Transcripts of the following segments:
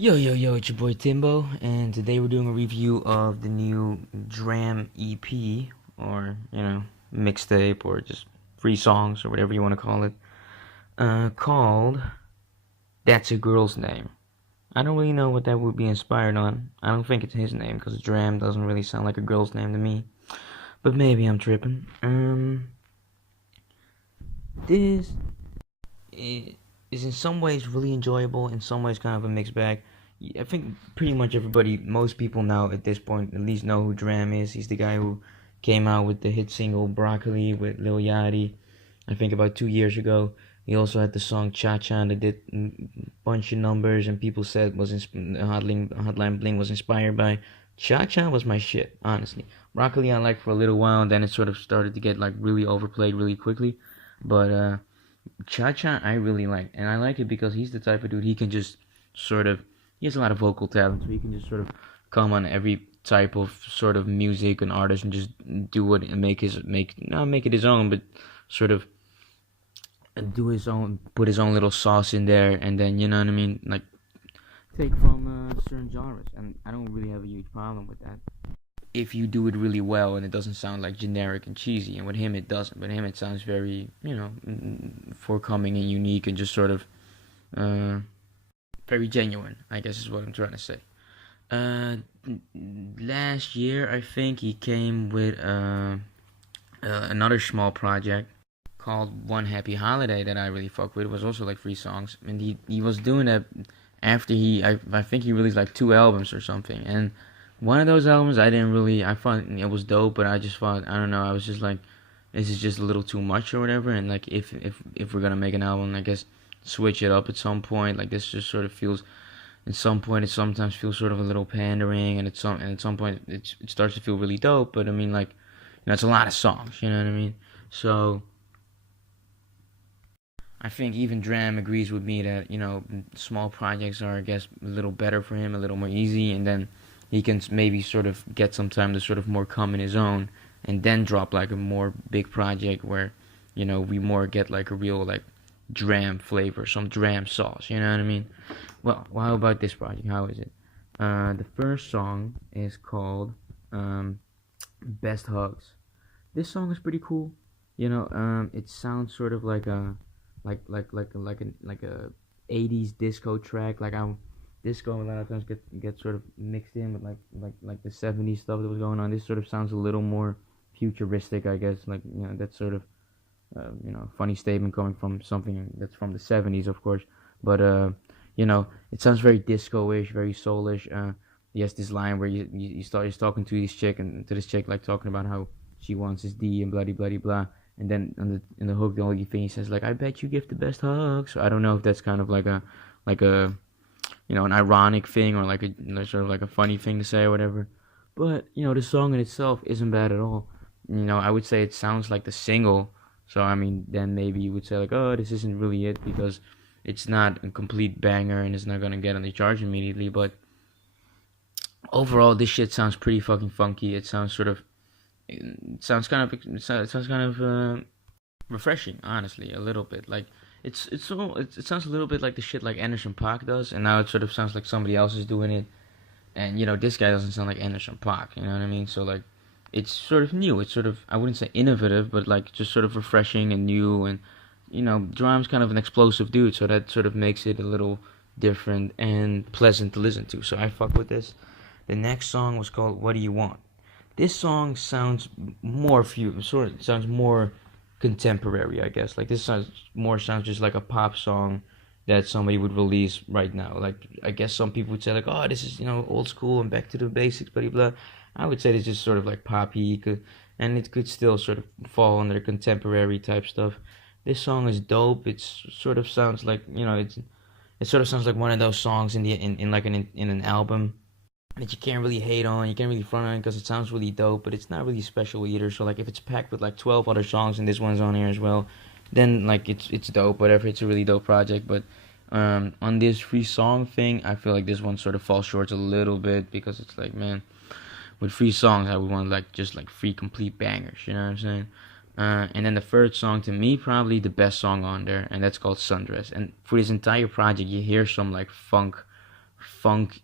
Yo, yo, yo, it's your boy Timbo, and today we're doing a review of the new DRAM EP, or, mixtape, or just free songs, or whatever you want to call it, called That's a Girl's Name. I don't really know what that would be inspired on. I don't think it's his name, because DRAM doesn't really sound like a girl's name to me, but maybe I'm tripping. This is in some ways really enjoyable, in some ways kind of a mixed bag. I think pretty much everybody, most people now at this point, at least know who Dram is. He's the guy who came out with the hit single Broccoli with Lil Yachty, I think about 2 years ago. He also had the song Cha Cha that did a bunch of numbers, and people said Hotline Bling was inspired by. Cha Cha was my shit, honestly. Broccoli I liked for a little while, and then it sort of started to get like really overplayed really quickly. But Cha Cha I really like, and I like it because he's the type of dude he can just sort of he has a lot of vocal talent, so he can just sort of come on every type of sort of music and artist and just do it and make not make it his own, but sort of do his own, put his own little sauce in there, and then you know what I mean, like take from certain genres, and I don't really have a huge problem with that if you do it really well and it doesn't sound like generic and cheesy. And with him it doesn't. With him it sounds very, forthcoming and unique and just sort of uh, very genuine, I guess is what I'm trying to say. Uh, Last year I think he came with another small project called One Happy Holiday that I really fuck with. It was also like 3 songs, and he was doing that after I think he released like 2 albums or something. And one of those albums I thought it was dope, but I just thought, I don't know, I was just like, this is just a little too much or whatever. And like if we're gonna make an album, I guess switch it up at some point. Like this just sort of feels, at some point it sometimes feels sort of a little pandering, and at some point it starts to feel really dope. But I mean, like, it's a lot of songs, you know what I mean? So I think even Dram agrees with me that, small projects are, I guess, a little better for him, a little more easy, and then he can maybe sort of get some time to sort of more come in his own, and then drop like a more big project where, we more get like a real like Dram flavor, some Dram sauce, you know what I mean? Well, how about this project? How is it? The first song is called Best Hugs. This song is pretty cool. It sounds sort of like a like a 80s disco track. Like I'm disco a lot of times get sort of mixed in with like the 70s stuff that was going on. This sort of sounds a little more futuristic, I guess. Like, that's sort of funny statement coming from something that's from the 70s, of course. But it sounds very disco-ish, very soulish. He has this line where he's talking to this chick, like talking about how she wants his D and bloody bloody blah. And then in the hook, the only thing he says, like, I bet you give the best hugs. So I don't know if that's kind of like a an ironic thing, or like a sort of like a funny thing to say or whatever. But the song in itself isn't bad at all. I would say it sounds like the single. So I mean, then maybe you would say like, oh, this isn't really it, because it's not a complete banger and it's not gonna get on the charts immediately. But overall, this shit sounds pretty fucking funky. It sounds kind of refreshing, honestly, a little bit. Like it sounds a little bit like the shit like Anderson .Paak does, and now it sort of sounds like somebody else is doing it. And this guy doesn't sound like Anderson .Paak, you know what I mean? So like, it's sort of new. It's sort of, I wouldn't say innovative, but like just sort of refreshing and new. And Dram's kind of an explosive dude, so that sort of makes it a little different and pleasant to listen to. So I fuck with this. The next song was called What Do You Want? This song sounds sounds more contemporary, I guess. Like this sounds just like a pop song that somebody would release right now. Like, I guess some people would say like, oh, this is old school and back to the basics, blah blah. I would say it's just sort of like poppy, and it could still sort of fall under contemporary type stuff. This song is dope. It sort of sounds like it sort of sounds like one of those songs in an album that you can't really hate on, you can't really front on, because it sounds really dope, but it's not really special either. So like, if it's packed with like 12 other songs and this one's on here as well, then like it's dope, whatever. It's a really dope project. But on this free song thing, I feel like this one sort of falls short a little bit, because it's like, man, with free songs I would want like just like free complete bangers, you know what I'm saying? And then the third song, to me probably the best song on there, and that's called Sundress. And for this entire project you hear some like funk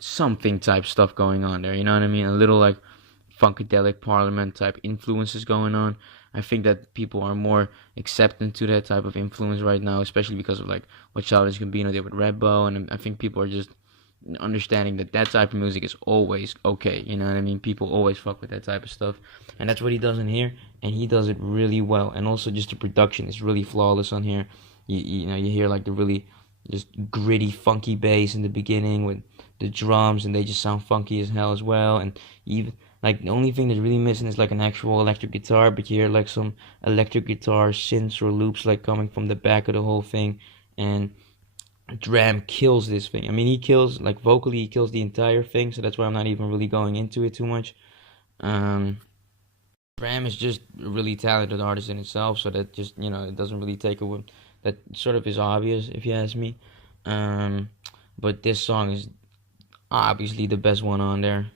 something type stuff going on there. You know what I mean? A little like funkadelic Parliament type influences going on. I think that people are more accepting to that type of influence right now, especially because of like what Childish Gambino did with Redbow, and I think people are just understanding that that type of music is always okay. You know what I mean? People always fuck with that type of stuff, and that's what he does in here, and he does it really well. And also, just the production is really flawless on here. You know, you hear like the really just gritty, funky bass in the beginning with the drums, and they just sound funky as hell as well. And even like the only thing that's really missing is like an actual electric guitar, but you hear like some electric guitar synths or loops like coming from the back of the whole thing. And DRAM kills this thing. I mean, he kills like vocally, he kills the entire thing. So that's why I'm not even really going into it too much. DRAM is just a really talented artist in itself, so that just, you know, it doesn't really take away. That sort of is obvious if you ask me. But this song is obviously the best one on there.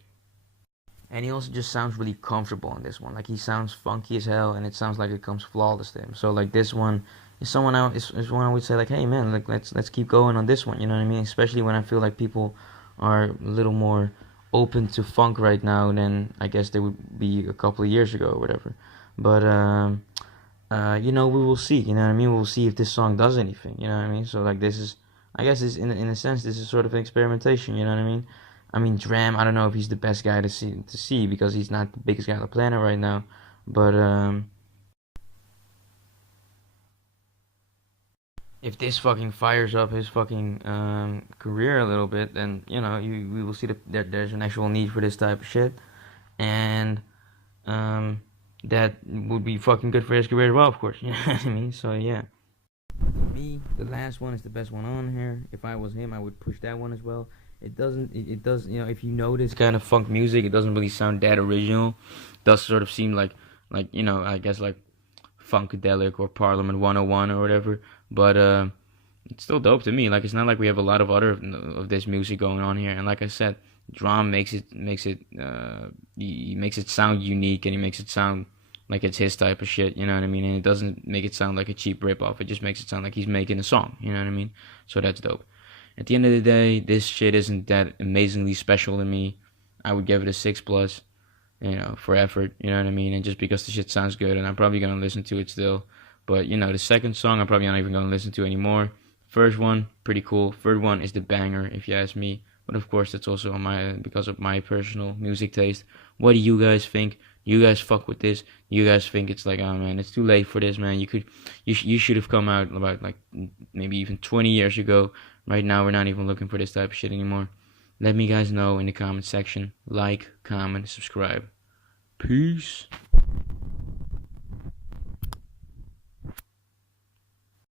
And he also just sounds really comfortable on this one. Like he sounds funky as hell, and it sounds like it comes flawless to him. So like this one is someone I is one I would say like, hey man, like let's keep going on this one. You know what I mean? Especially when I feel like people are a little more open to funk right now than I guess they would be a couple of years ago or whatever. But you know, we will see. You know what I mean? We'll see if this song does anything. You know what I mean? So like this is, I guess, is in a sense, this is sort of an experimentation. You know what I mean? I mean, DRAM, I don't know if he's the best guy to see because he's not the biggest guy on the planet right now. But if this fucking fires up his fucking career a little bit, then you know we will see that there's an actual need for this type of shit, and that would be fucking good for his career as well, of course. You know what I mean? So yeah. For me, the last one is the best one on here. If I was him, I would push that one as well. It doesn't. It does. You know, if you know this kind of funk music, it doesn't really sound that original. It does sort of seem like you know, I guess like funkadelic or Parliament 101 or whatever. But it's still dope to me. Like it's not like we have a lot of other of this music going on here. And like I said, Drum he makes it sound unique, and he makes it sound like it's his type of shit. You know what I mean? And it doesn't make it sound like a cheap ripoff. It just makes it sound like he's making a song. You know what I mean? So that's dope. At the end of the day, this shit isn't that amazingly special to me. I would give it a 6+, you know, for effort, you know what I mean? And just because the shit sounds good, and I'm probably gonna listen to it still. But, you know, the second song I'm probably not even gonna listen to anymore. First one, pretty cool. Third one is the banger, if you ask me. But of course, that's also on because of my personal music taste. What do you guys think? You guys fuck with this? You guys think it's like, oh man, it's too late for this, man? You should have come out about like maybe even 20 years ago. Right now, we're not even looking for this type of shit anymore. Let me guys know in the comment section. Like, comment, subscribe. Peace.